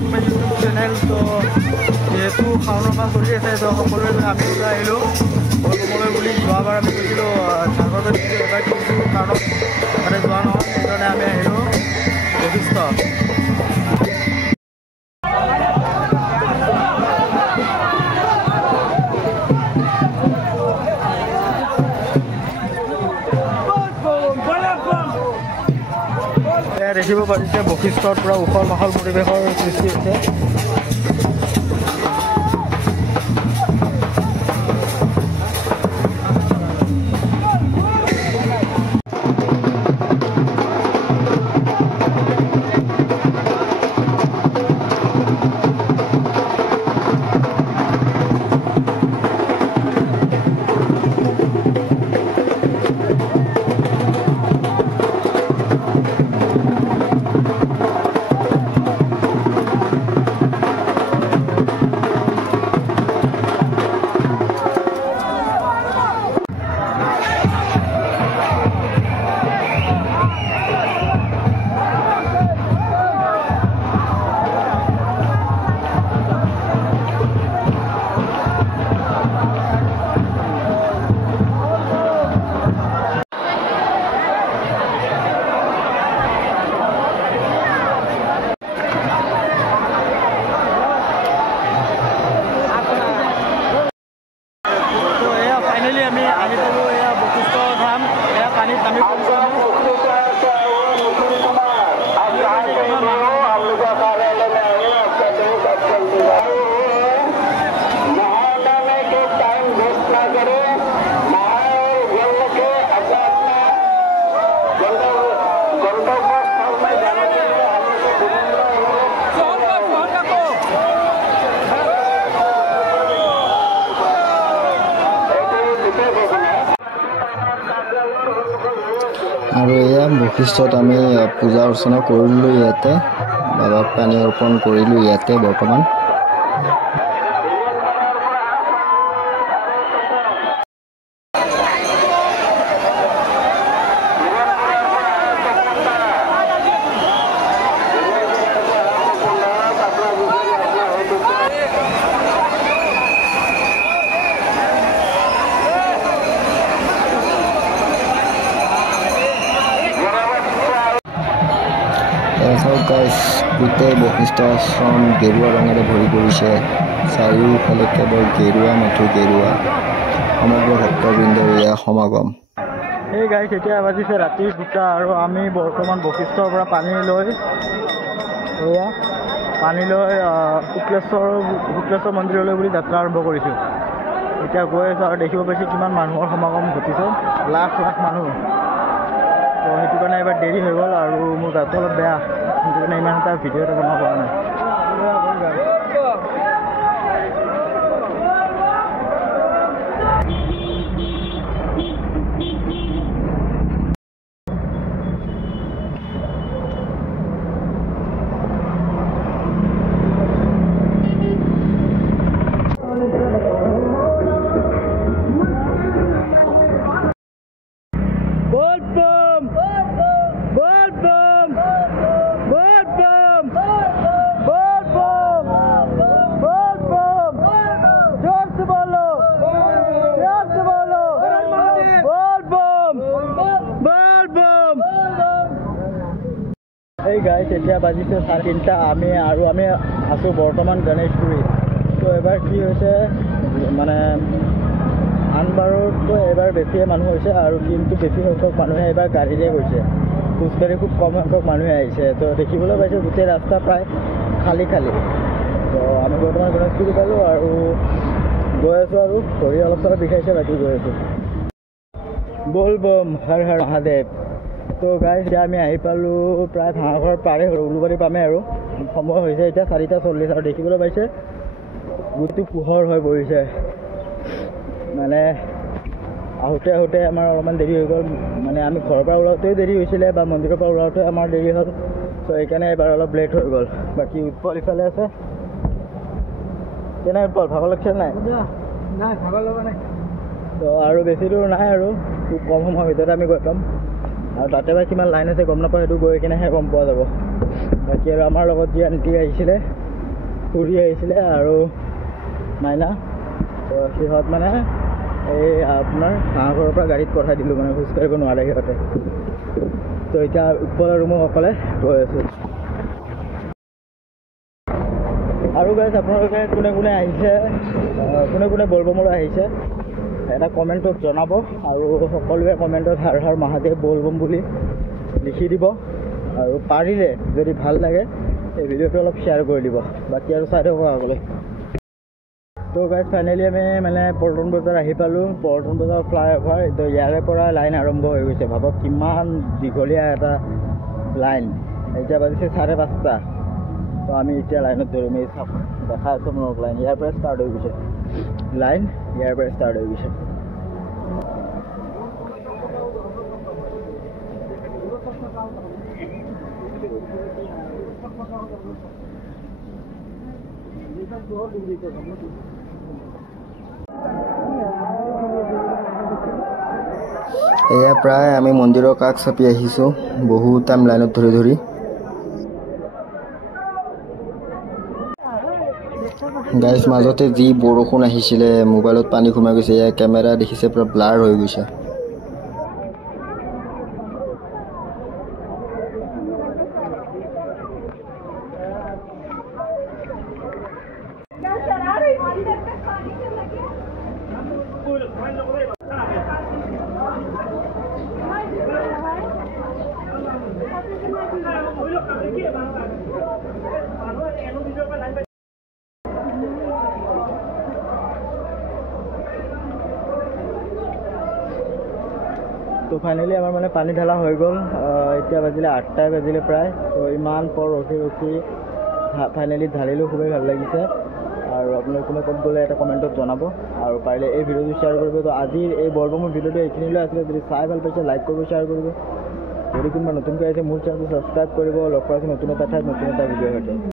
YouTube channel. তো যেহেতু শাওনৰ মাহ চলি আছে, তো সকলোৱে আমি ওলাই আহিলোঁ বলবমলৈ বুলি। যোৱাবাৰ আমি গৈছিলোঁ ঝাৰখণ্ডত, এবাৰ কিছু কাৰণত তাতে যোৱা নহ'ল, সেইকাৰণে আমি আহিলোঁ বশিষ্ঠ। দেখিব পাৰিছে বশিষ্ঠৰ পৰা উখল মাখল পৰিৱেশৰ সৃষ্টি হৈছে। আমি আহি পালোঁ এয়া বশিষ্ঠ ধাম। এয়া পানীত নামি পৰিছোঁ। আৰু এয়া বশিষ্ঠত আমি পূজা অৰ্চনা কৰিলোঁ। ইয়াতে বাবাক পানী অৰ্পণ কৰিলোঁ ইয়াতে বৰ্তমান। গোটেই বশিষ্ঠ আশ্ৰম গেৰুৱা ৰঙেৰে ভৰি পৰিছে। চাৰিওফালে কেৱল গেৰুৱা মাথো গেৰুৱা। সমগ্ৰ ভক্তবৃন্দৰ এয়া সমাগম। এই গাইছ এতিয়া বাজিছে ৰাতি 2টা আৰু আমি বৰ্তমান বশিষ্ঠৰ পৰা পানী লৈ শুক্লেশ্বৰ মন্দিৰলৈ বুলি যাত্ৰা আৰম্ভ কৰিছোঁ। এতিয়া গৈ আছোঁ আৰু দেখিব পাইছোঁ কিমান মানুহৰ সমাগম ঘটিছে, লাখ লাখ মানুহ। তো সেইটো কাৰণে এবাৰ দেৰি হৈ গ'ল আৰু মোৰ গাটো অলপ বেয়া, সেইটো কাৰণে ইমান এটা ভিডিঅ' এটা বনাব পৰা নাই। এই গাইছ এতিয়া বাজিছে 3:30। আমি আছোঁ বৰ্তমান গণেশগুৰি। তো এবাৰ কি হৈছে মানে আনবাৰতকৈ এবাৰ বেছিয়ে মানুহ হৈছে আৰু কিন্তু বেছি সংখ্যক মানুহে এবাৰ গাড়ীৰে গৈছে। খোজকাঢ়ি খুব কম সংখ্যক মানুহে আহিছে। তো দেখিবলৈ পাইছোঁ গোটেই ৰাস্তা প্ৰায় খালী। তো আমি বৰ্তমান গণেশগুৰি পালোঁ আৰু গৈ আছোঁ আৰু ভৰি অলপ চলপ বিষাইছে, বাকী গৈ আছোঁ। বল বম হৰ হৰ মহাদেৱ। তো গাইছ এতিয়া আমি আহি পালোঁ প্ৰায় ভাঙাঘৰ পাৰে উলুবাৰী পামেই আৰু সময় হৈছে এতিয়া 4:40 আৰু দেখিবলৈ পাইছে গোটেই পোহৰ হৈ পৰিছে। মানে আহোঁতে আমাৰ অলপমান দেৰি হৈ গ'ল। মানে আমি ঘৰৰ পৰা ওলাওঁতেও দেৰি হৈছিলে বা মন্দিৰৰ পৰা ওলাওঁতে আমাৰ দেৰি হ'ল। তো সেইকাৰণে এবাৰ অলপ লেট হৈ গ'ল। বাকী উৎপল ইফালে আছে। কেনে উৎপল, ভাগৰ লাগছে নাই? নাই, ভাগৰ লগা নাই। তো আৰু বেছি দূৰ নাই আৰু খুব কম সময়ৰ ভিতৰতে আমি গৈ পাম। আৰু তাতে বা কিমান লাইন আছে গম নাপাওঁ, সেইটো গৈ কিনেহে গম পোৱা যাব। বাকী আৰু আমাৰ লগত যি আণ্টি আহিছিলে খুৰী আহিছিলে আৰু মাইনা। তো সিহঁত মানে এই আপোনাৰ হাঁহ ঘৰৰ পৰা গাড়ীত পঠাই দিলোঁ, মানে খোজকাঢ়িব নোৱাৰে সিহঁতে। তো এতিয়া ওপৰৰ ৰুমত অকলে গৈ আছোঁ। আৰু গাইজ আপোনালোকে কোনে কোনে আহিছে, কোনে কোনে বলবমলৈ আহিছে এটা কমেণ্টত জনাব, আৰু সকলোৱে কমেণ্টত হৰ হৰ মহাদেৱ বলবম বুলি লিখি দিব, আৰু পাৰিলে যদি ভাল লাগে এই ভিডিঅ'টো অলপ শ্বেয়াৰ কৰি দিব। বাকী আৰু চাই থাকক আগলৈ। তো গাইজ ফাইনেলি আমি মানে পল্টন বজাৰ আহি পালোঁ। পল্টন বজাৰ ফ্লাইঅভাৰ, তো ইয়াৰে পৰা লাইন আৰম্ভ হৈ গৈছে। ভাবক কিমান দীঘলীয়া এটা লাইন। এতিয়া বাজিছে 5:30। তো আমি এতিয়া লাইনত ধৰিম। এই চাওক, দেখা আছোঁ আপোনালোক লাইন ইয়াৰ পৰা ষ্টাৰ্ট হৈ গৈছে। লাইন ইয়াৰ পৰা ষ্টাৰ্ট হৈ গৈছে। এয়া প্ৰায় আমি মন্দিৰৰ কাষ চাপি আহিছোঁ, বহুত টাইম লাইনত ধৰি ধৰি। গাইজ মাজতে যি বৰষুণ আহিছিলে, মোবাইলত পানী সোমাই গৈছে। এয়া কেমেৰা দেখিছে পুৰা ব্লাৰ হৈ গৈছে। তো ফাইনেলি আমাৰ মানে পানী ঢালা হৈ গ'ল। এতিয়া বাজিলে 8টাই বাজিলে প্ৰায়। তো ইমান পৰ ৰখি ৰখি ফাইনেলি ঢালিলোঁ, খুবেই ভাল লাগিছে। আৰু আপোনালোকে কোনে ক'ত গ'লে এটা কমেণ্টত জনাব, আৰু পাৰিলে এই ভিডিঅ'টো শ্বেয়াৰ কৰিব। তো আজিৰ এই বলবমৰ ভিডিঅ'টো এইখিনিলৈ আছিলে। যদি চাই ভাল পাইছে লাইক কৰিব, শ্বেয়াৰ কৰিব। যদি কোনোবা নতুনকৈ আহিছে মোৰ চেনেলটো ছাবস্ক্ৰাইব কৰিব। লগ পাইছোঁ নতুন এটা ঠাইত নতুন এটা ভিডিঅ'ৰ সৈতে।